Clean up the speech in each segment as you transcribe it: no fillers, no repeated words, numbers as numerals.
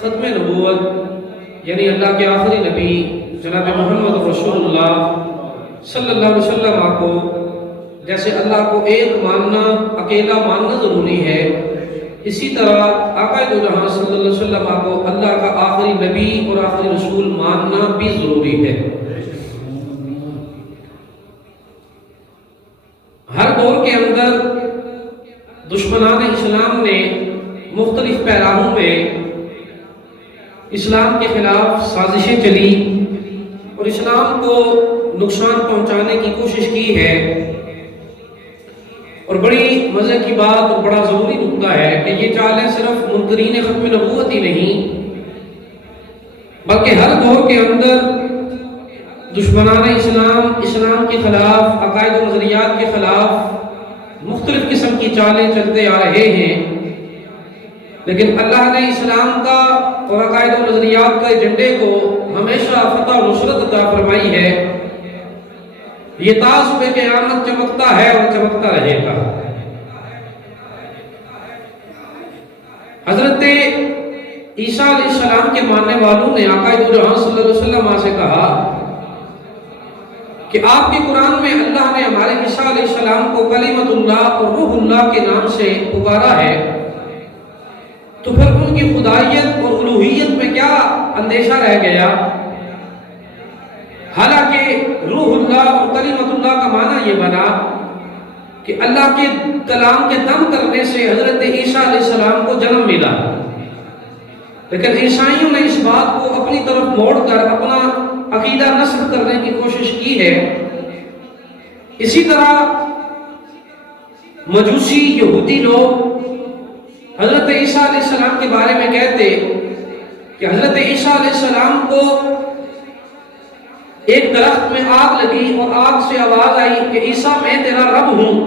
ختم نبوت یعنی اللہ کے آخری نبی جناب محمد رسول اللہ صلی اللہ علیہ وسلم کو جیسے اللہ کو ایک ماننا، اکیلا ماننا ضروری ہے، اسی طرح آقا دو جہاں صلی اللہ علیہ وسلم کو اللہ کا آخری نبی اور آخری رسول ماننا بھی ضروری ہے۔ ہر دور کے اندر دشمنان اسلام نے مختلف پیراہوں میں اسلام کے خلاف سازشیں چلی اور اسلام کو نقصان پہنچانے کی کوشش کی ہے، اور بڑی مزے کی بات اور بڑا ضروری نقطہ ہے کہ یہ چالیں صرف منکرین ختم نبوت ہی نہیں بلکہ ہر دور کے اندر دشمنان اسلام کے خلاف، عقائد و نظریات کے خلاف مختلف قسم کی چالیں چلتے آ رہے ہیں، لیکن اللہ نے اسلام کا اور عقائد و نظریات کے ایجنڈے کو ہمیشہ فتح و نصرت عطا فرمائی ہے۔ یہ تا صبح قیامت چمکتا ہے اور چمکتا رہے گا۔ حضرت عیسیٰ علیہ السلام کے ماننے والوں نے آقا دو جہاں صلی اللہ علیہ وسلم سے کہا کہ آپ کے قرآن میں اللہ نے ہمارے عیسیٰ علیہ السلام کو کلمۃ اللہ اور روح اللہ کے نام سے پکارا ہے، تو پھر ان کی خدائیت اور الوہیت میں کیا اندیشہ رہ گیا؟ حالانکہ روح اللہ اور کلمۃ اللہ کا معنی یہ بنا کہ اللہ کے کلام کے دم کرنے سے حضرت عیسیٰ علیہ السلام کو جنم ملا، لیکن عیسائیوں نے اس بات کو اپنی طرف موڑ کر اپنا عقیدہ نسب کرنے کی کوشش کی ہے۔ اسی طرح مجوسی یہودی لوگ حضرت عیسیٰ علیہ السلام کے بارے میں کہتے کہ حضرت عیسیٰ علیہ السلام کو ایک درخت میں آگ لگی اور آگ سے آواز آئی کہ عیسیٰ میں تیرا رب ہوں،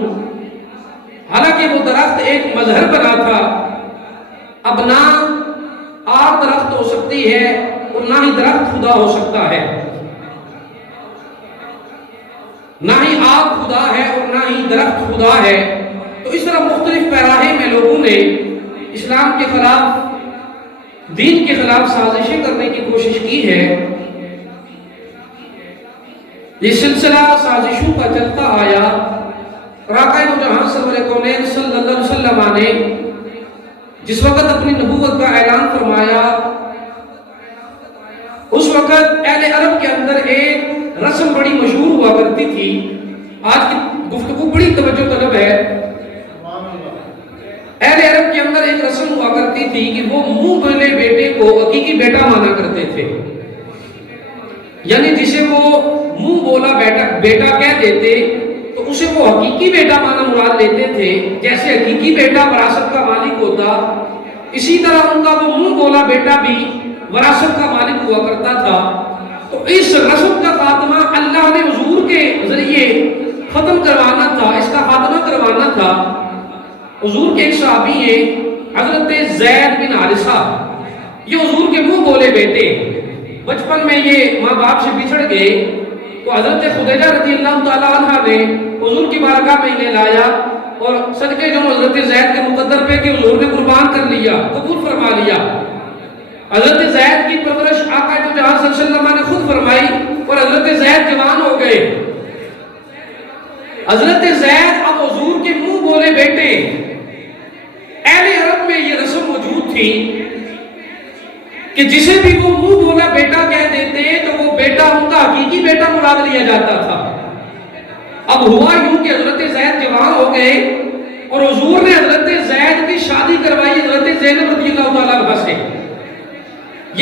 حالانکہ وہ درخت ایک مظہر بنا تھا۔ اب نہ آگ درخت ہو سکتی ہے اور نہ ہی درخت خدا ہو سکتا ہے، نہ ہی آگ خدا ہے اور نہ ہی درخت خدا ہے۔ تو اس طرح مختلف پیراہے میں لوگوں نے اسلام کے خلاف، دین کے خلاف سازشیں کرنے کی کوشش کی ہے۔ یہ سلسلہ سازشوں کا چلتا آیا اور آقا دو جہاں سرور کونین صلی اللہ علیہ وسلم نے جس وقت اپنی نبوت کا اعلان فرمایا، اس وقت اہل عرب کے اندر ایک رسم بڑی مشہور ہوا کرتی تھی۔ آج کی گفتگو بڑی توجہ طلب ہے۔ اہل عرب کے اندر ایک رسم ہوا کرتی تھی کہ وہ منہ بولے بیٹے کو حقیقی بیٹا مانا کرتے تھے، یعنی جسے وہ منہ بولا بیٹا کہہ دیتے تو اسے وہ حقیقی بیٹا مانا مراد لیتے تھے۔ جیسے حقیقی بیٹا وراثت کا مالک ہوتا، اسی طرح ان کا وہ منہ بولا بیٹا بھی وراثت کا مالک ہوا کرتا تھا۔ تو اس رسم کا خاتمہ اللہ نے حضور کے ذریعے ختم کروانا تھا، اس کا خاتمہ کروانا تھا۔ حضور کے ایک صحابی ہیں حضرت زید بن حارثہ، یہ حضور کے منہ بولے بیٹے، بچپن میں یہ ماں باپ سے بچھڑ گئے تو حضرت خدیجہ رضی اللہ تعالیٰ عنہ نے حضور کی بارگاہ میں انہیں لایا اور صدقے جو حضرت زید کے مقدر پہ کہ حضور نے قربان کر لیا، قبول فرما لیا۔ حضرت زید کی پرورش آقا دو جہاں صلی اللہ علیہ وسلم نے خود فرمائی اور حضرت زید جوان ہو گئے۔ حضرت زید اب حضور کے منہ بولے بیٹے۔ اہل عرب میں یہ رسم موجود تھی کہ جسے بھی وہ منہ بولا بیٹا کہہ دیتے تو وہ بیٹا ان کا حقیقی بیٹا مراد لیا جاتا تھا۔ اب ہوا یوں کہ حضرت زید جوان ہو گئے اور حضور نے حضرت زید کی شادی کروائی حضرت زینب رضی اللہ تعالیٰ عنہ سے۔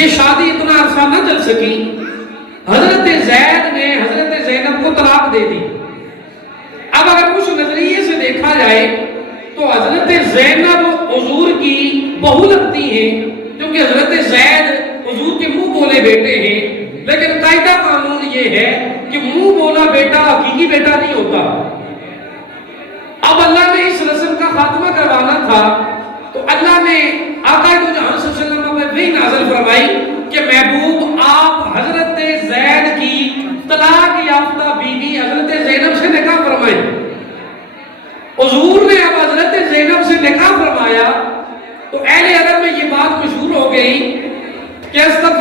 یہ شادی اتنا عرصہ نہ چل سکی، حضرت زید نے حضرت زینب کو طلاق دے دی۔ اب اگر اس نظریے سے دیکھا جائے تو حضرت زینب حضور کی بہو لگتی ہیں، کیونکہ حضرت زید حضور کے منہ بولے بیٹے ہیں، لیکن قاعدہ قانون یہ ہے کہ منہ بولا بیٹا حقیقی بیٹا نہیں ہوتا۔ اب اللہ نے اس رسم کا خاتمہ کروانا تھا تو اللہ نے آقا دو جہاں صلی اللہ علیہ وسلم پر وحی نازل فرمائی کہ محبوب آپ حضرت زید کی طلاق یافتہ بیوی حضرت زینب سے نکاح فرمائیں۔ حضور نے اب حضرت زینب سے نکاح فرمایا تو اہل عرب میں یہ بات مشہور ہو گئی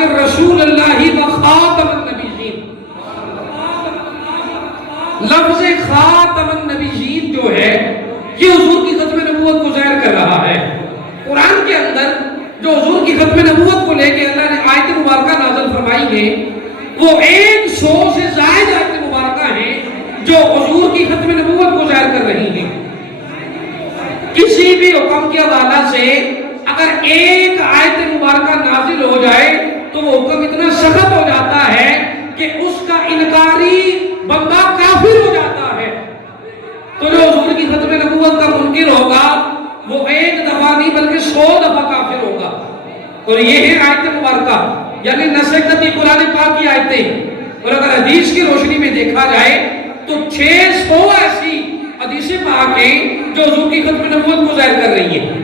کہ رسول اللہ و خاتم النبیین، لفظ خاتم النبیین جو ہے یہ حضور کی ختم نبوت کو ظاہر کر رہا ہے۔ قرآن کے اندر جو حضور کی ختم نبوت کو لے کے اللہ نے آیت مبارکہ نازل فرمائی ہے وہ 100 سے زائد آیت مبارکہ ہیں جو حضور کی ختم نبوت کو ظاہر کر رہی ہیں۔ کسی بھی حکم کے حوالہ سے اگر ایک آیت مبارکہ نازل ہو جائے تو وہ حکم اتنا سخت ہو جاتا ہے کہ اس کا انکاری بندہ کافر ہو جاتا ہے۔ تو جو حضور کی ختم نبوت کا منکر ہوگا وہ ایک دفعہ نہیں بلکہ 100 دفعہ کافر ہوگا۔ اور یہ ہے آیت مبارکہ، یعنی نسختی قرآن پاک کی آیتیں۔ اور اگر حدیث کی روشنی میں دیکھا جائے تو 600 ایسی حدیثیں پاک ہیں جو حضور کی ختم نبوت کو ظاہر کر رہی ہیں۔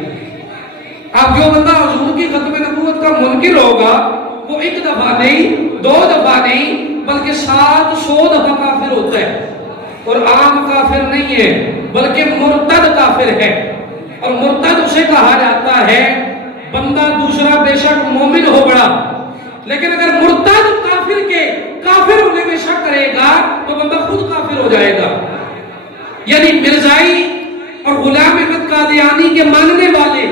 اب جو بندہ حضور کی ختم نبوت کا منکر ہوگا وہ ایک دفعہ نہیں، 2 دفعہ نہیں بلکہ 700 دفعہ کافر ہوتا ہے۔ اور عام کافر نہیں ہے بلکہ مرتد کافر ہے۔ اور مرتد اسے کہا جاتا ہے بندہ دوسرا بے شک مومن ہو بڑا، لیکن اگر مرتد کافر کے کافر ہونے میں شک کرے گا تو بندہ خود کافر ہو جائے گا۔ یعنی مرزائی اور غلام احمد قادیانی کے ماننے والے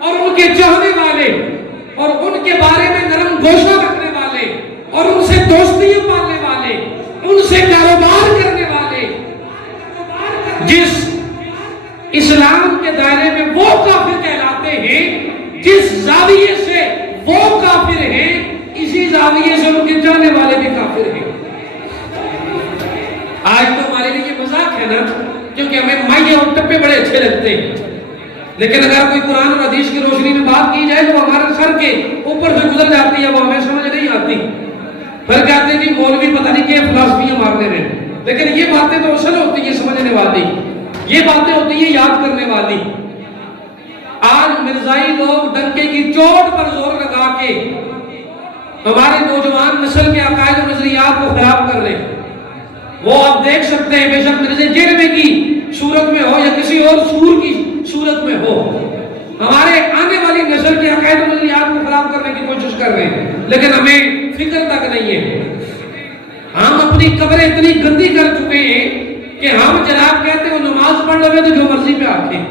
اور ان کے چاہنے والے اور ان کے بارے میں نرم گوشہ رکھنے والے اور ان سے دوستیاں پالنے والے، ان سے کاروبار کرنے والے، جس اسلام کے دائرے میں وہ کافر کہلاتے ہیں جس زاویے سے وہ کافر ہیں اسی زاویے سے ان کے جانے والے بھی کافر ہیں۔ آج تو ہمارے لیے یہ مذاق ہے نا، کیونکہ ہمیں مائیں اور ٹپے بڑے اچھے لگتے ہیں، لیکن اگر کوئی قرآن اور حدیث کی روشنی میں بات کی جائے تو ہمارے سر کے اوپر سے گزر جاتی ہے، وہ ہمیں سمجھ نہیں آتی۔ پھر کہتے ہیں کہ مولوی پتہ نہیں کیا فلسفیاں مارتے ہیں، لیکن یہ باتیں تو اصل ہوتی ہیں سمجھنے والی، یہ باتیں ہوتی ہیں یاد کرنے والی۔ آج مرزائی لوگ ڈنکے کی چوٹ پر زور لگا کے ہماری نوجوان نسل کے عقائد و نظریات کو خراب کر رہے ہیں۔ وہ آپ دیکھ سکتے ہیں بے شک مرزے جرمے کی صورت میں ہو یا کسی اور سور کی صورت میں ہو، ہمارے آنے والی نسل کے عقائد و نظریات کو خراب کرنے کی کوشش کر رہے ہیں، لیکن ہمیں فکر تک نہیں ہے۔ ہم اپنی قبریں اتنی گندی کر چکے ہیں کہ ہم جناب کہتے ہیں وہ نماز پڑھ لے تو جو مرضی پہ آتے ہیں،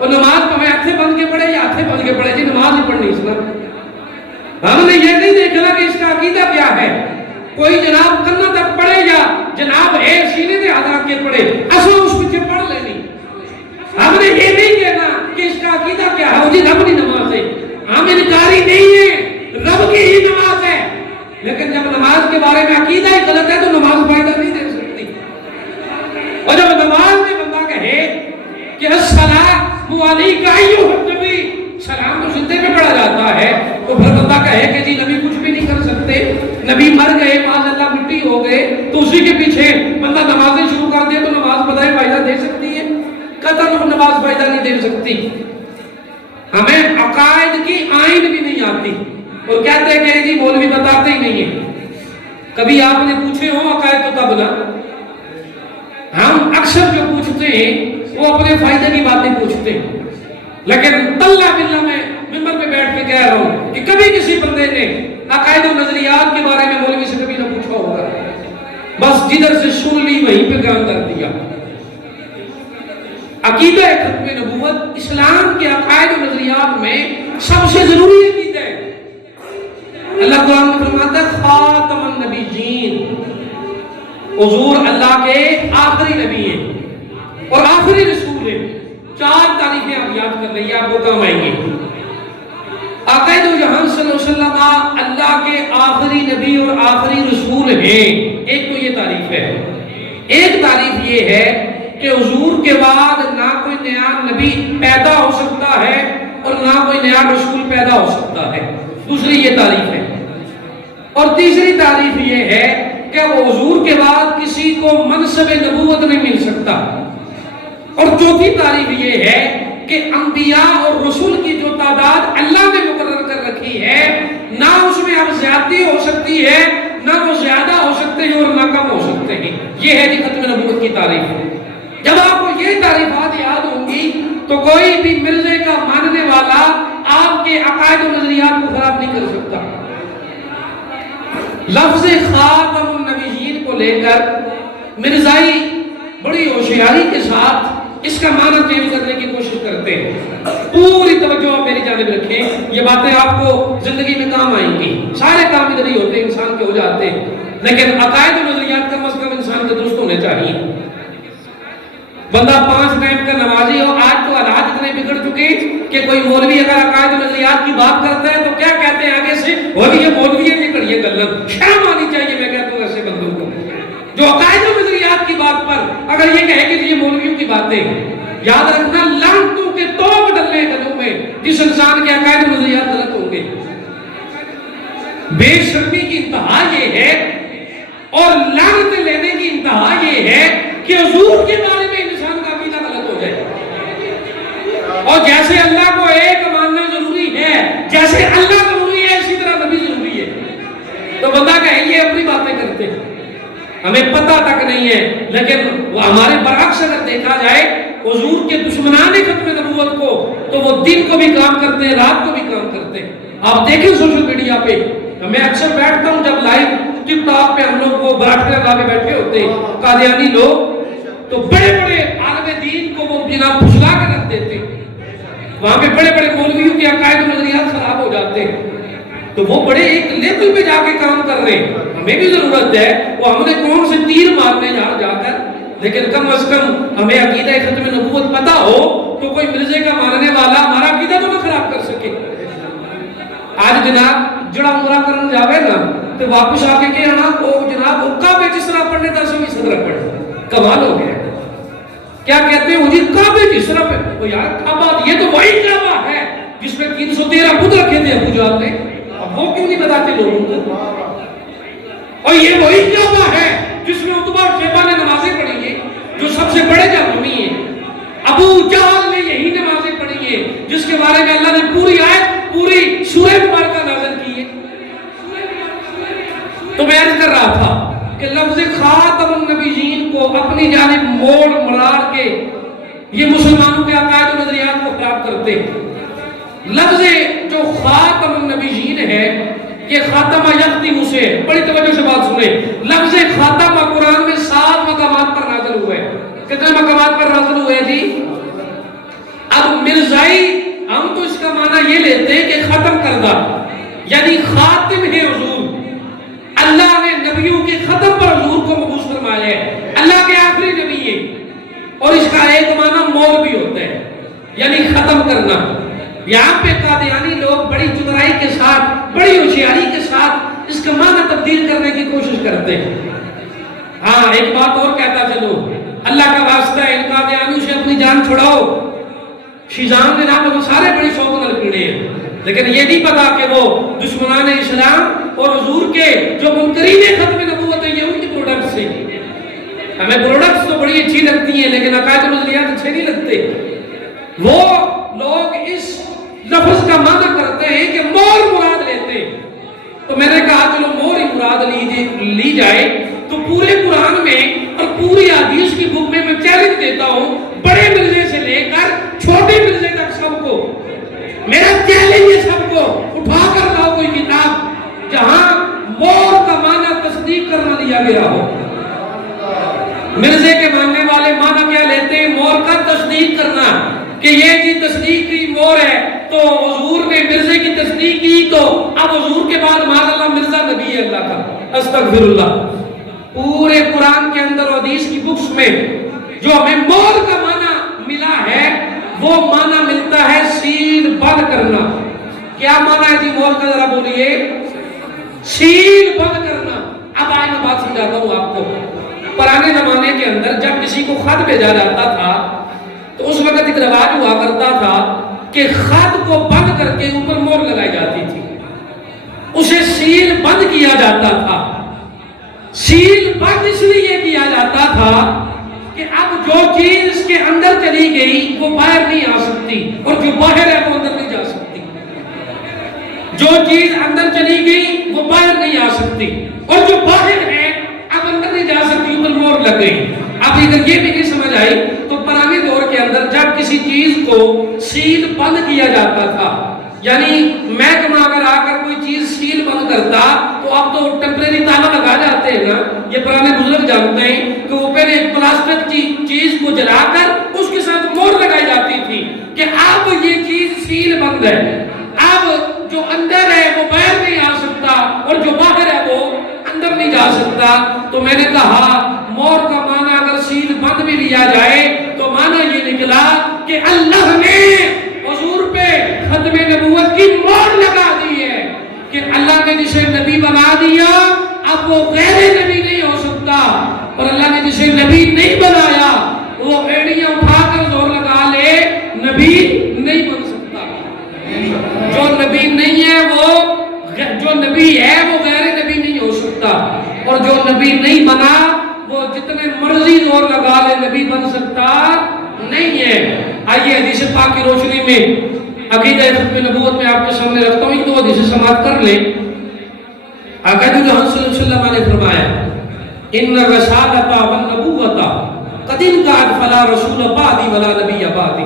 وہ نماز پہ ہاتھیں بند کے پڑھے یا ہاتھیں بند کے پڑھے، جی نماز ہی پڑھنی اس پر۔ ہم نے یہ نہیں دیکھنا کہ اس کا عقیدہ کیا ہے، کوئی جناب کنا تک پڑھے یا جناب سینے دے ہاتھ رکھ کے پڑھے، اصل اس پیچھے پڑھ لینی۔ ہم نے یہ نہیں کہنا کہ اس کا عقیدہ کیا ہے، وہ جی رب کی نماز ہے، ہم انکاری نہیں ہے، رب کی ہی نماز ہے، لیکن جب نماز کے بارے میں عقیدہ ہی غلط ہے تو نماز فائدہ نہیں دے سکتی۔ اور جب نماز میں بندہ کہے کہ السلام علیکم ایھا النبی، سلام تو سجدے میں پڑھا جاتا ہے، تو پھر بندہ کہے کہ جی نبی کچھ بھی نہیں کر سکتے، نبی مر گئے معاذ اللہ مٹی ہو گئے، تو اسی کے پیچھے بندہ نمازیں شروع کر دے تو نماز بدائے فائدہ دے سکتی ہے؟ قطعاً نماز فائدہ نہیں دے سکتی۔ ہمیں عقائد کی آئین بھی نہیں آتی اور کہتے ہیں کہ جی مولوی بتاتے ہی نہیں ہیں۔ کبھی آپ نے پوچھے ہوں عقائد تو تب نا، ہم اکثر جو پوچھتے ہیں وہ اپنے فائدے کی باتیں پوچھتے ہیں، لیکن اللہ باللہ میں ممبر پہ بیٹھ کے کہہ رہا ہوں کہ کبھی کسی بندے نے عقائد و نظریات کے بارے میں مولوی سے کبھی نہ پوچھا ہوگا، بس جدھر سے سن لی وہیں پہ کام کر دیا۔ عقیدہ ختم نبوت اسلام کے عقائد و نظریات میں سب سے ضروری عقیدہ ہے۔ اللہ قرآن میں فرماتا ہے خاتم النبیین، حضور اللہ کے آخری نبی ہیں اور آخری رسول ہیں۔ 4 تعریفیں آپ یاد کر لیں، آپ کو کام آئیں گے۔ آقا دو جہان صلی اللہ علیہ وسلم اللہ کے آخری نبی اور آخری رسول ہیں، ایک تو یہ تعریف ہے۔ ایک تعریف یہ ہے کہ حضور کے بعد نہ کوئی نیا نبی پیدا ہو سکتا ہے اور نہ کوئی نیا رسول پیدا ہو سکتا ہے، دوسری یہ تعریف ہے۔ اور تیسری تعریف یہ ہے کہ وہ حضور کے بعد کسی کو منصب نبوت نہیں مل سکتا۔ اور چوتھی تعریف یہ ہے کہ انبیاء اور رسول کی جو تعداد اللہ نے مقرر کر رکھی ہے، نہ اس میں اب زیادتی ہو سکتی ہے، نہ وہ زیادہ ہو سکتے ہیں اور نہ کم ہو سکتے ہیں۔ یہ ہے جی ختم نبوت کی تعریف۔ جب آپ کو یہ تعریفات یاد ہوں گی تو کوئی بھی مرزے کا ماننے والا آپ کے عقائد و نظریات کو خراب نہیں کر سکتا۔ لفظ خاتم النبیین کو لے کر مرزائی بڑی ہوشیاری کے ساتھ اس کا معنی چینج کرنے کی کوشش کرتے ہیں. پوری توجہ آپ میری جانب رکھیں, یہ باتیں آپ کو زندگی میں کام آئیں گی. سارے کام ادھر ہی ہوتے ہیں, انسان کے ہو جاتے ہیں, لیکن عقائد و نظریات کم از کم انسان کے درست ہونے چاہیے. بندہ 5 ٹائم کا نمازی ہو, آج تو حالات اتنے بگڑ چکے کہ کوئی مولوی اگر عقائد و نظریات کی بات کرتا ہے تو کیا کہتے ہیں آگے سے, وہ بھی یہ مولوی ہے, یہ کڑیے گلن. شرم آنی چاہیے میں کہتا ہوں ایسے بندوں کو جو عقائد و نظریات کی بات پر اگر یہ کہے کہ یہ مولویوں کی باتیں. یاد رکھنا لعنتوں کے توپ ڈلنے گلوں میں جس انسان کے عقائد و نظریات غلط ہوں گے. بے شرمی کی انتہا یہ ہے اور لعنت لینے کی انتہا یہ ہے کہ حضور کے بارے میں انسان کا عقیدہ غلط ہو جائے. اور جیسے اللہ کو ایک ماننا ضروری ہے, جیسے اللہ ضروری ہے, اسی طرح نبی ضروری ہے. تو بندہ کہے یہ اپنی باتیں کرتے ہیں, ہمیں پتہ تک نہیں ہے. لیکن وہ ہمارے برعکس اگر دیکھا جائے حضور کے دشمنان ختم نبوت کو, تو وہ دن کو بھی کام کرتے ہیں, رات کو بھی کام کرتے ہیں. آپ دیکھیں سوشل میڈیا پہ, میں اکثر بیٹھتا ہوں جب لائیو ٹک ٹاک پہ ہم لوگ وہ براٹھے لگا کے بیٹھے ہوتے ہیں قادیانی لوگ, تو بڑے بڑے عالم دین کو وہ جناب پھسلا کے رکھ دیتے ہیں. وہاں پہ بڑے بڑے مولویوں کے عقائد و نظریات خراب ہو جاتے ہیں. تو وہ بڑے ایک لیول پہ جا کے کام کر رہے ہیں. ہمیں بھی ضرورت ہے وہ ہم نے کون سے تیر مارنے جا کر, لیکن کم از کم ہمیں عقیدہ ختم نبوت پتہ ہو تو کوئی مرزے کا ماننے والا ہمارا عقیدہ تو نہ خراب کر سکے. آج جناب جڑا عمرہ کرن جاوے نا تو واپس آ کے کہنا او جناب کعبے جس طرح پڑھنے 10ویں صدر پڑھ, کمال ہو گیا. کیا کہتے ہیں وہ جی کعبے جس طرح پہ, وہ یار کعبہ یہ تو وہی کعبہ ہے جس میں 313 بت رکھے تھے ابو جہل نے, اب وہ کیوں نہیں بتاتے لوگوں کو. اور یہ وہی کعبہ ہے جس میں عتبہ اور شیبہ نے نمازیں پڑھی ہیں جو سب سے بڑے جہنمی ہیں. ابو جہل نے یہی نمازیں پڑھی ہیں جس کے بارے میں اللہ نے پوری آیت, پوری سورہ مبارکہ نازل کی ہے. تو میں عرض کر رہا تھا کہ لفظ خاتم النبیین کو اپنی جانب موڑ مراڑ کے یہ مسلمانوں کے عقائد و نظریات کو خراب کرتے ہیں. لفظ جو خاتم النبیین ہے یہ خاتمہ یختم سے, بڑی توجہ سے بات سنیں. لفظ خاتمہ قرآن میں 7 مقامات پر نازل ہوئے. کتنے مقامات پر نازل ہوئے جی؟ اب مرزائی ہم تو اس کا معنی یہ لیتے ہیں کہ ختم کردہ, یعنی خاتم ہے حضور. اللہ نے نبیوں کے ختم پر حضور کو مبعوث فرمایا ہے, اللہ کے آخری نبی ہے. اور اس کا ایک معنی مور بھی ہوتا ہے, یعنی ختم کرنا. یہاں پہ قادیانی لوگ بڑی چترائی کے ساتھ, بڑی ہوشیاری کے ساتھ اس کا معنی تبدیل کرنے کی کوشش کرتے ہیں. ہاں ایک بات اور کہتا چلو, اللہ کا واسطہ ہے ان قادیانیوں سے اپنی جان چھڑاؤ. شیزان نے نام وہ سارے بڑی شوق نال پیڑے ہیں, لیکن یہ نہیں پتا کہ وہ دشمنان اسلام اور حضور کے جو منکرین ختم نبوت ہیں یہ ان کی پروڈکٹس ہیں. ہمیں پروڈکٹس تو بڑی اچھی لگتی ہیں لیکن عقائد و نظریات اچھے نہیں لگتے. وہ لوگ اس لفظ کا معنی کرتے ہیں کہ مور مراد لیتے ہیں. تو میں نے کہا چلو مور ہی مراد لی جائے, تو پورے قرآن میں اور پوری حدیث کی بک میں چیلنج دیتا ہوں, بڑے مرزے سے لے کر چھوٹے مرزے تک سب کو میرا چیلنج ہے, سب کو اٹھا کر لاؤ کوئی کتاب جہاں مور کا معنی تصدیق کرنا لیا گیا ہو. مرزے کے ماننے والے معنی کیا لیتے ہیں؟ مور کا تصدیق کرنا, کہ یہ جی تصدیق کی مور ہے. تو حضور نے مرزے کی تصدیق کی تو اب حضور کے بعد معاذ اللہ مرزا نبی ہے اللہ کا, استغفر اللہ. پورے قرآن کے اندر حدیث کی بکس میں جو ہمیں مور کا معنی ملا ہے وہ معنی ملتا ہے سیل بند کرنا. کیا معنی ہے جی مور کا, ذرا بولیے. سیل بند کرنا. اب آئے میں بات سمجھاتا ہوں آپ کو. پرانے زمانے کے اندر جب کسی کو خط بھیجا جاتا تھا تو اس وقت ایک رواج ہوا کرتا تھا کہ خط کو بند کر کے اوپر مور لگائی جاتی تھی, اسے سیل بند کیا جاتا تھا. سیل بند اس لیے کیا جاتا تھا کہ اب جو چیز اس کے اندر چلی گئی وہ باہر نہیں آ سکتی, اور جو باہر ہے وہ اندر نہیں جا سکتی. جو چیز اندر چلی گئی وہ باہر نہیں آ سکتی, اور جو باہر ہے اب اندر نہیں جا سکتی, اوپر مور لگ گئی. اب اگر یہ بھی نہیں سمجھ آئی تو پرانے دور کے اندر جب کسی چیز کو سیل بند کیا جاتا تھا, یعنی محکمہ اگر آ کر کوئی چیز سیل بند کرتا تو اب تو ٹیمپریری تالا لگا جاتے ہیں نا. یہ پرانے بزرگ جانتے ہیں کہ وہ پہلے ایک پلاسٹک کی چیز کو جلا کر اس کے ساتھ مور لگائی جاتی تھی کہ اب یہ چیز سیل بند ہے, اب جو اندر ہے وہ باہر نہیں آ سکتا اور جو باہر ہے وہ اندر نہیں جا سکتا. تو میں نے کہا مور کا معنی اگر سیل بند بھی لیا جائے تو معنی یہ نکلا کہ اللہ نے حضور پہ ختم نبوت کی مور لگا دی ہے کہ اللہ نے جسے نبی بنا دیا اب وہ غیر نبی نہیں ہو سکتا, اور اللہ نے جسے نبی نہیں بنایا وہ ایڑیاں اٹھا کر زور لگا لے نبی نہیں بن سکتا. جو نبی نہیں ہے جو نبی ہے وہ غیر نبی نہیں ہو سکتا, اور جو نبی نہیں بنا وہ جتنے مرضی زور لگا لے نبی بن سکتا نہیں ہے. آئیے حدیث پاک کی روشنی میں عقیدہ ختم نبوت میں آپ کے سامنے رکھتا ہوں, ایک دو حدیث سماعت کر لیں. آقا صلی اللہ علیہ وسلم نے فرمایا ان الرسالۃ والنبوۃ قد انقضت فلا رسول بعدی ولا نبی بعدی.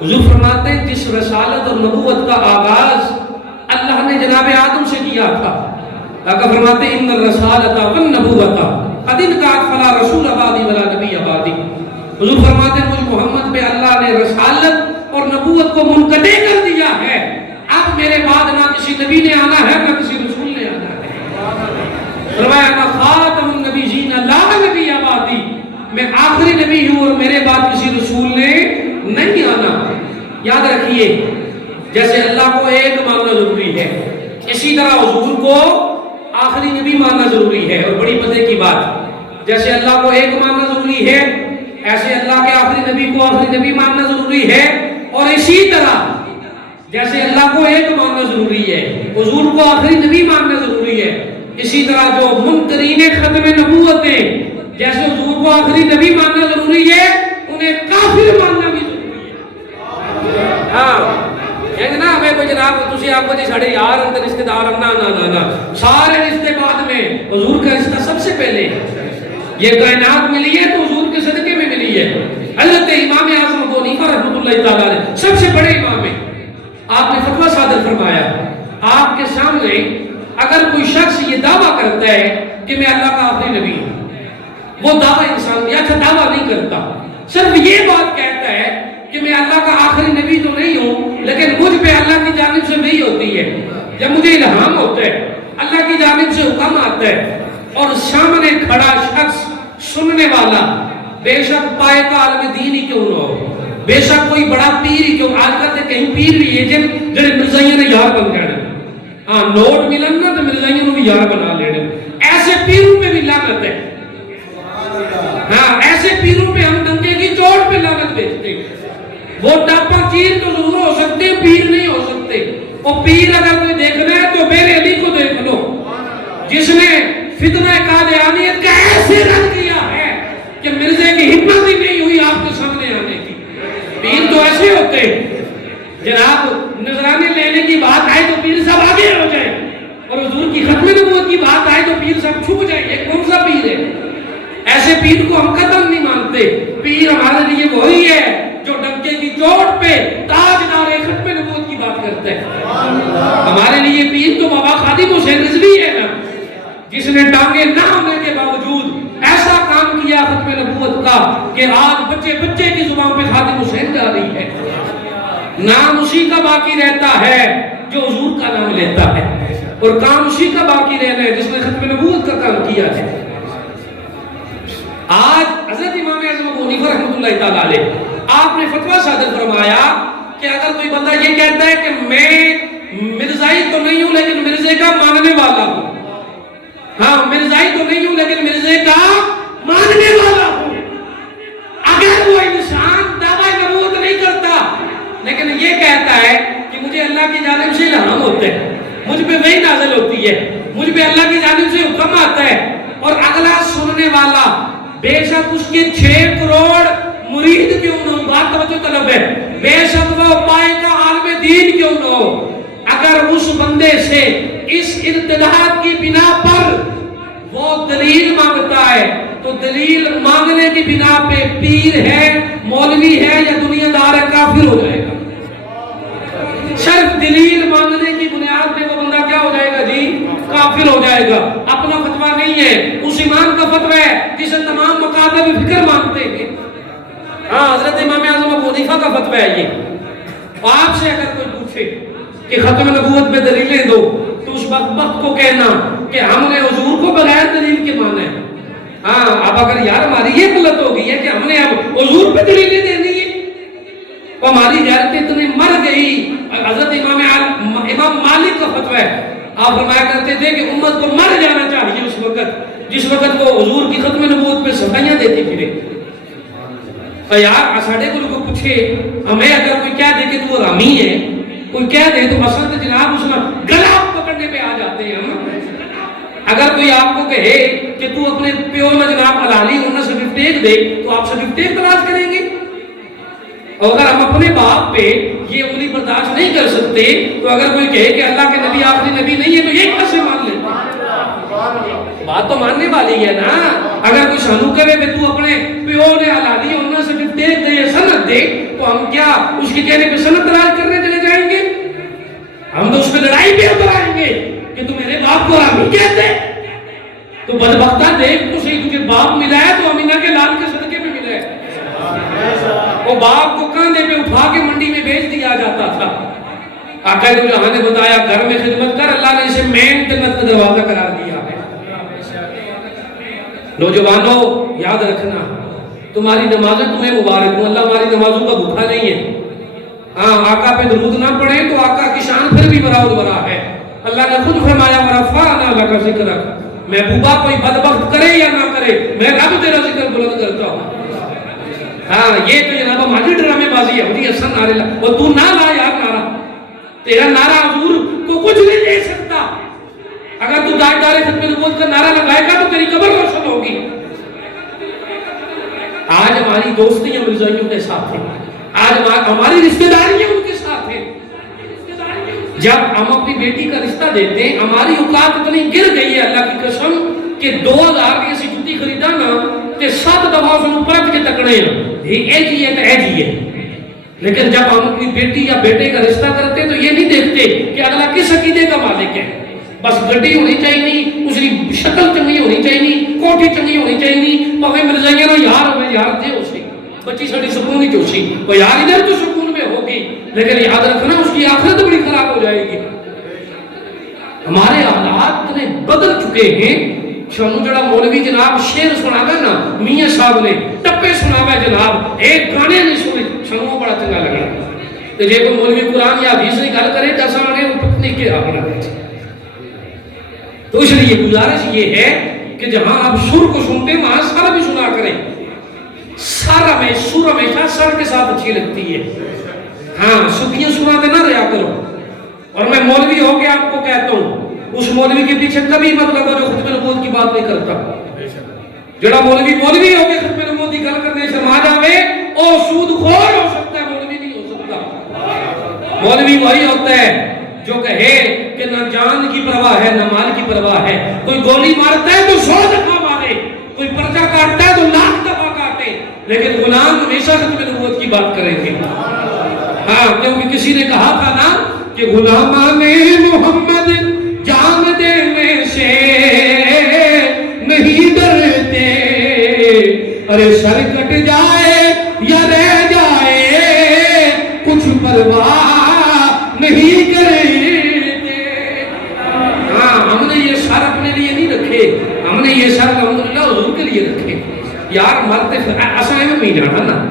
حضور فرماتے ہیں جس رسالت اور نبوت کا آغاز اللہ نے جناب آدم سے کیا تھا, آقا فرماتے ہیں ان الرسالۃ والنبوۃ قد انقضت فلا رسول بعدی ولا نبی بعدی. حضور فرماتے ہیں مجھ محمد پہ اللہ نے رسالت اور نبوت کو منقطع کر دیا ہے, اب میرے بعد نہ کسی نبی نے آنا ہے نہ کسی رسول نے آنا ہے. فرمایا انا خاتم النبیین لا نبی بعدی, میں آخری نبی ہوں اور میرے بعد کسی رسول نے نہیں آنا. یاد رکھیے جیسے اللہ کو ایک ماننا ضروری ہے اسی طرح حضور کو آخری نبی ماننا ضروری ہے. اور بڑی مزے کی بات, جیسے اللہ کو ایک ماننا ضروری ہے ایسے اللہ کے آخری نبی کو آخری نبی ماننا ضروری ہے, اور اسی طرح جیسے اللہ کو ایک ماننا ضروری ہے حضور کو آخری نبی ماننا ضروری ہے, اسی طرح جو منکرین ختم نبوت ہیں جیسے حضور کو آخری نبی ماننا ضروری ہے انہیں کافر ماننا بھی ضروری ہے. ہاں نا ہمیں کوئی جناب تسی آپ کو جی ساڑھے یار اندر رشتہ دار نا نا نا نا سارے رشتے بعد میں, حضور کا رشتہ سب سے پہلے. یہ کائنات ملی ہے تو حضور کے صدقے میں ملی ہے. حضرت امام اعظم ابو حنیفہ رحمۃ اللہ تعالی علیہ سب سے بڑے امام ہیں, آپ نے فتویٰ صادر فرمایا آپ کے سامنے اگر کوئی شخص یہ دعویٰ کرتا ہے کہ میں اللہ کا آخری نبی ہوں, وہ دعویٰ انسان یا اچھا دعویٰ نہیں کرتا, صرف یہ بات کہتا ہے کہ میں اللہ کا آخری نبی تو نہیں ہوں لیکن مجھ پہ اللہ کی جانب سے وحی ہوتی ہے, جب مجھے الہام ہوتا ہے اللہ کی جانب سے حکم آتا ہے اور سامنے کھڑا شخص سننے والا بے شک پائے کا عالم دین ہی کیوں نہ ہو, بے شک کوئی بڑا پیر ہی کیوں, آج کل تے کہیں پیر بھی ہے جڑے مرزائیاں نے یار بن جانا, ہاں نوٹ ملن نا تو مرزائیاں نو بھی یار بنا لینے, ایسے پیروں پہ بھی لعنت ہے. ہاں ایسے پیروں پہ ہم ڈنکے کی چوٹ پہ لعنت بھیجتے ہیں. وہ ٹاپا چیر تو ضرور ہو سکتے ہیں پیر نہیں ہو سکتے. اور پیر اگر کوئی دیکھنا ہے تو میرے علی کو دیکھ لو جس نے فتنہ قادیانیت کا ایسے رد کیا ہے کہ مرزے کی ہمت ہی نہیں ہوئی آپ کے سامنے آنے کی. پیر تو ایسے ہوتے ہیں جناب نذرانے لینے کی بات آئے تو پیر صاحب آگے ہو جائے, اور حضور کی ختم نبوت کی بات آئے تو پیر صاحب چھپ جائے. یہ کون سا پیر ہے؟ ایسے پیر کو ہم قدم نہیں مانتے. پیر ہمارے لیے وہی ہے جو ڈنکے کی چوٹ پہ تاجدار ختم نبوت کی بات کرتا ہے. ہمارے لیے پیر تو بابا خادم حسین رضوی ہے نا, جس نے ٹانگیں نہ ہونے کے باوجود ایسا کام کیا ختم نبوت کا کہ آج بچے بچے کی زبان پہ خادم حسین جا رہی ہے. نام اسی کا باقی رہتا ہے جو حضور کا نام لیتا ہے, اور کام اسی کا باقی رہنا ہے جس نے ختم نبوت کا کام کیا ہے. آج حضرت امام اعظم ابو حنیفہ رحمۃ اللہ تعالی علیہ آپ نے فتویٰ صادر فرمایا کہ اگر کوئی بندہ یہ کہتا ہے کہ میں مرزائی تو نہیں ہوں لیکن مرزے کا ماننے والا ہوں, ہاں مرزائی تو نہیں ہوں لیکن مرزے کا ماننے والا ہوں, اگر وہ انسان دعویٰ نبوت نہیں کرتا لیکن یہ کہتا ہے کہ مجھے اللہ کی جانب سے الہام ہوتا ہے, مجھ پہ وحی نازل ہوتی ہے, مجھ پہ اللہ کی جانب سے حکم آتا ہے, اور اگلا سننے والا بے شک اس کے 6 کروڑ مرید کیوں نہ ہو, بات توجہ طلب ہے, بے شک وہ پائے کا عالم دین کیوں نہ ہو, اگر اس بندے سے اس ارتداد کی بنا پر وہ دلیل مانگتا ہے تو دلیل مانگنے کی بنا پہ پیر ہے, مولوی ہے یا دنیا دار ہے کافر ہو جائے گا. صرف دلیل مانگنے کی بنیاد پہ وہ بندہ کیا ہو جائے گا جی, غافل ہو جائے گا. اپنا فتویٰ نہیں ہے, اس امام کا فتویٰ ہے جسے تمام مکاتب فکر مانتے ہیں. ہاں, حضرت امام اعظم ابو حنیفہ کا فتویٰ ہے یہ. آپ سے اگر کوئی پوچھے کہ ختم نبوت پہ دلیلیں دو, تو اس وقت کو کہنا کہ ہم نے حضور کو بغیر دلیل کے مانا ہے. ہاں, اب اگر یار ہماری یہ غلط ہو گئی ہے کہ ہم نے اب حضور پہ دلیلیں دینی ہے, تو ہماری غیرت اتنی مر گئی. حضرت امام مالک کا فتویٰ ہے, آپ فرمایا کرتے تھے کہ امت کو مر جانا چاہیے اس وقت جس وقت وہ حضور کی ختم نبوت پہ صفائیاں دیتی پھرے. یار ساڑھے کو پوچھے ہمیں, اگر کوئی کہہ دے کہ تو حرامی ہے, کوئی کہہ دے تو مثلا تو جناب اس میں گلا پکڑنے پہ آ جاتے ہیں ہم. اگر کوئی آپ کو کہے کہ تو اپنے پیو میں جناب حلالی ہونا سرٹیفکیٹ دے, تو آپ سرٹیفکیٹ تلاش کریں گے. اور اگر ہم اپنے باپ پہ یہ انگلی برداشت نہیں کر سکتے, تو اگر کوئی کہے کہ اللہ کے نبی آخری نبی نہیں ہے, تو یہ کیسے مان لیتے ہیں؟ بات تو ماننے والی ہے نا. اگر کوئی سانو کہے کہ تو اپنے پیو نے حلالی ہونا سرٹیفکیٹ دے یا سند دے, تو ہم کیا اس کے کہنے پہ سند تلاش کرنے چلے جائیں گے؟ ہم تو اس پہ لڑائی پہ اتر آئیں گے کہ تو میرے باپ کو حرامی کہتے. تو بدبختہ دیکھ تو صحیح, تجھے باپ ملا ہے تو امینہ کے لال کے صدقے میں ملا ہے. وہ باپ کو کاندھے پہ اٹھا کے منڈی میں بیچ دیا جاتا تھا. آقا دو جہاں نے بتایا گھر میں خدمت کر, اللہ نے اسے مین جنت کا دروازہ قرار دیا ہے. نوجوانوں یاد رکھنا, تمہاری نمازیں تمہیں مبارک ہوں, اللہ ہماری نمازوں کا بھوکا نہیں ہے. ہاں, آقا پہ درود نہ پڑھیں تو آقا کی شان پھر بھی براؤد برا ہے. اللہ نے خود فرمایا ورفعنا لک ذکرک, محبوبہ کوئی بدبخت کرے یا نہ کرے میں رب تیرا ذکر بلند کرتا ہوں. ہاں, یہ تو جناب ہماری ڈرامے بازی ہے, مجھے احسن نعرے لا, اور تو نہ لا یار نعرہ, تیرا نعرہ حضور کو کچھ نہیں دے سکتا. اگر تو دار ختم نبوت کا نعرہ لگائے گا تو تیری قبر روشن ہوگی. آج ہماری دوستیاں مرزائیوں کے ساتھ ہیں, آج ہماری رشتہ داریاں ان کے ساتھ ہیں. جب ہم اپنی بیٹی کا رشتہ دیتے ہیں, ہماری اوقات اتنی گر گئی ہے اللہ کی قسم کہ 2000 کی ایسی جوتی خریدا نا کہ 7 دفعہ اس کو پرت کے تکڑے اے جی ہے تو اے جی ہے. لیکن جب ہم اپنی بیٹی یا بیٹے کا رشتہ کرتے تو یہ نہیں دیکھتے کہ اگلا کس عقیدے کا مالک ہے. بس گڈی ہونی چاہیے, اس کی شکل چنگی ہونی چاہیے, کوٹھی چنگی ہونی چاہیے, پاویں مرزائیاں نو یار ہوئے یار دے اسی بچی ساڑی سکون ہی چوسی, وہ یار ادھر تو سکون میں ہوگی, لیکن یاد رکھنا اس کی آخرت بڑی خراب ہو جائے گی. ہمارے حالات اتنے بدل چکے ہیں. شانو جڑا مولوی جناب شعر سناوے نا, میاں صاحب نے ٹپے سناوے جناب, ایک گانے نہیں سنے, شانو بڑا چنگا لگا. تو جے کوئی مولوی قرآن یا حدیث کی گل کرے تو سامنے پتنی کے اپنا بیٹھے. تو اس لیے گزارش یہ ہے کہ جہاں آپ سر کو سنتے ہیں وہاں سر بھی سنا کریں. سر ہمیشہ سر کے ساتھ اچھی لگتی ہے. ہاں, سکھیاں سناتے نہ رہا کرو. اور میں مولوی ہو کے آپ کو کہتا ہوں, اس مولوی کے پیچھے کبھی مت لگو جو ختم نبوت کی بات نہیں کرتا. جڑا مولوی ہو کے ختم نبوت کی گل کرنے سے ماں جاوے, او سود خور ہو سکتا ہے, مولوی نہیں ہو سکتا. مولوی وہی ہوتا ہے جو کہے کہ نہ جان کی پرواہ ہے نہ مال کی پرواہ ہے. کوئی گولی مارتا ہے تو 100 دفعہ مارے, کوئی پرچہ کاٹتا ہے تو 1,00,000 دفعہ کاٹے, لیکن غلام ہمیشہ ختم نبوت کی بات کریں گے. ہاں, کیونکہ کسی نے کہا تھا نا کہ غلامان محمد جان دینے سے نہیں ڈرتے, ارے سر کٹ جائے یا رہ جائے کچھ پرواہ نہیں کرتے. ہاں, ہم نے یہ سر اپنے لیے نہیں رکھے, ہم نے یہ سر الحمدللہ حضور کے لیے رکھے. یار مرتے ایسا ہے میں جانا نا,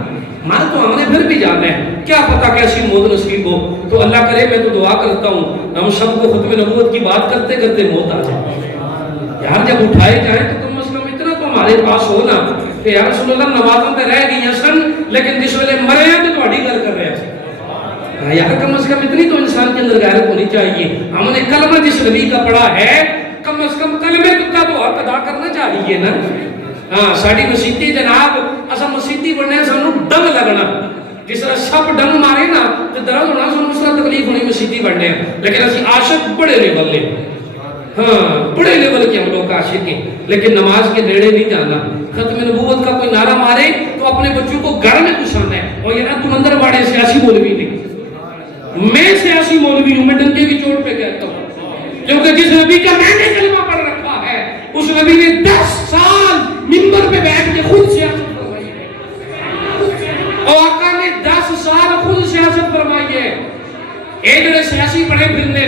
مر تو ہم نے پھر بھی جانا ہے, کیا پتا کیسی موت نصیب ہو. تو اللہ کرے, میں تو دعا کرتا ہوں ہم سب کو ختم نبوت کی بات کرتے کرتے موت آ جائے. یار جب اٹھائے جائیں تو کم از کم اتنا تو ہمارے پاس ہو نا کہ یا رسول اللہ نمازوں پہ رہ گئی سن, لیکن جس ویلے مرے ہیں تو تھوڑی گل کر رہے ہیں. یار کم از کم اتنی تو انسان کے اندر غیرت ہونی چاہیے. ہم نے کلمہ جس نبی کا پڑھا ہے, کم از کم کلمے کا تو حق ادا کرنا چاہیے نا. ہاں, ساڑی مسیتی جناب اسا مسیتی بننے سانو ڈنگ لگنا, جس طرح سب ڈنگ مارے نا تو درد ہونا سانو اس طرح تکلیف ہونی مسیتی بننے, لیکن اسی عاشق بڑے لیول لے. ہاں, بڑے لیول کے ہم لوگ عاشق ہیں, لیکن نماز کے نیڑے نہیں جانا. ختم نبوت کا کوئی نعرہ مارے تو اپنے بچوں کو گھر میں گھسانا ہے, اور یہ نا تم اندر باڑے سیاسی مولوی نہیں. میں سیاسی مولوی ہوں, میں ڈنڈے کی چوٹ پہ کہتا ہوں, کیونکہ جس نبی کا میں نے نبی نے 10 سال منبر پہ بیٹھ کے خود سیاست فرمائی ہے، اور آقا نے 10 سال خود سیاست فرمائی ہے۔ یہ جڑے سیاسی بڑے پھرنے